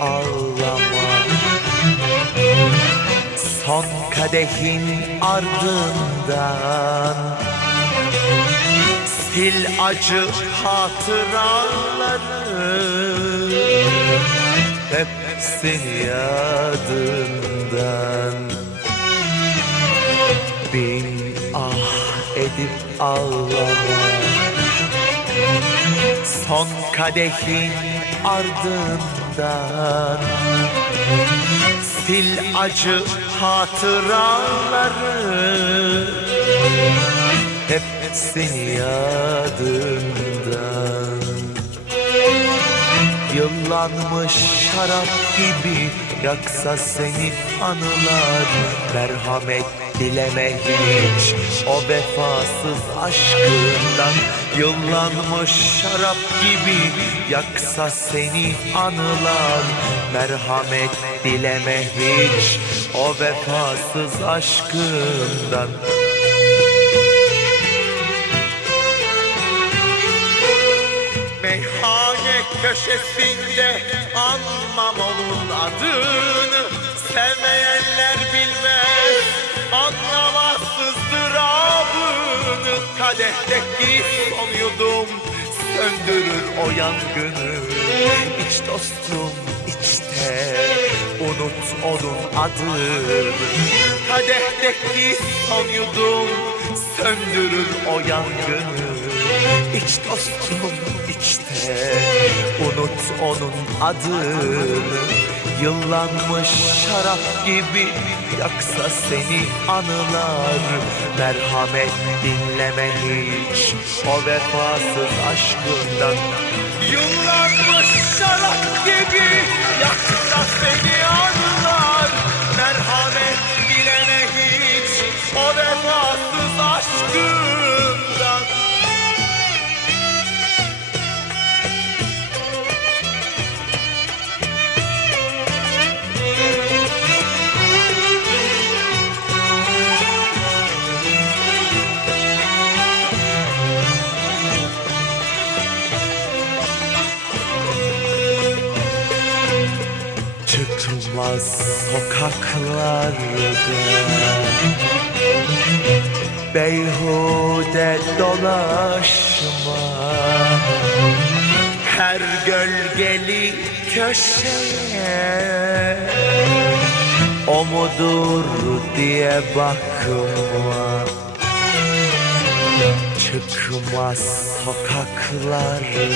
ağlama. Son kadehin ardından Sil acı hatıraları Hepsini yadından. Bin ah edip ağlama. Son kadehin ardından Sil acı hatıraları Hepsini yadından Yıllanmış şarap gibi yaksa seni anılar Merhamet dileme hiç. O vefasız aşkından Yıllanmış şarap gibi yaksa seni anılar Merhamet dileme hiç. O vefasız aşkından. Meyhane köşesinde anmam onun adını. Sevmeyenler bilmez anlamaz ızdırabını Kadehteki son yudum söndürür o yangını. İç dostum içte unut onun adını. Kadehteki son yudum söndürür o yangını. İç dostum içte unut onun adını Yıllanmış şarap gibi yaksa seni anılar. Merhamet dinleme hiç. O vefasız aşkından. Yıllanmış şarap gibi yaksa seni anılar Çıkmaz sokaklarda Beyhude dolaşma. Her gölgeli köşeye. O mudur diye bakma. Çıkmaz sokaklarda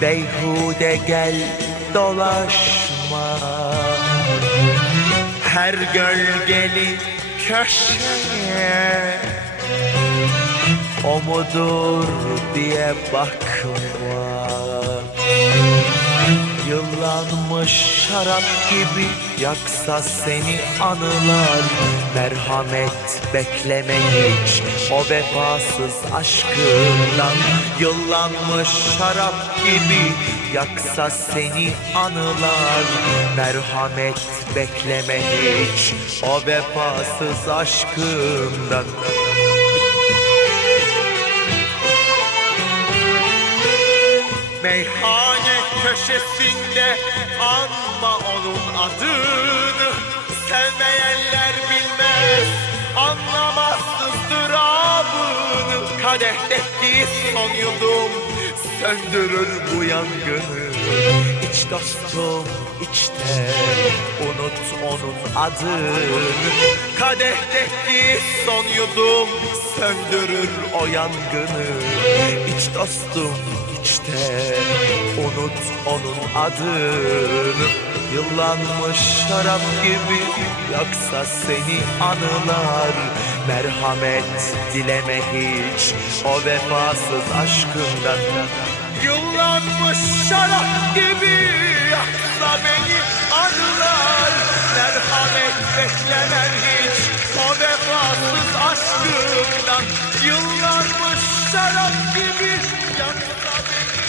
Beyhude gel dolaşma. Her gölgeli köşeye O mudur diye bakma Yıllanmış şarap gibi yaksa seni anılar. Merhamet bekleme hiç o vefasız aşkından. Yıllanmış şarap gibi yaksa seni anılar. Merhamet bekleme hiç o vefasız aşkından. Meyhane köşesinde anma onun adını. Sevmeyenler bilmez anlamaz ızdırabını Kadehteki son yudum söndürür bu yangını. İç dostum içte unut onun adını. Kadehteki son yudum söndürür o yangını. İç dostum içte unut onun adını. Yıllanmış şarap gibi yaksa seni anılar. Merhamet dileme hiç. O vefasız aşkından Yıllanmış şarap gibi yaksa beni anılar. Merhamet beklemer hiç. O vefasız aşkından. Yıllanmış şarap gibi yaksa beni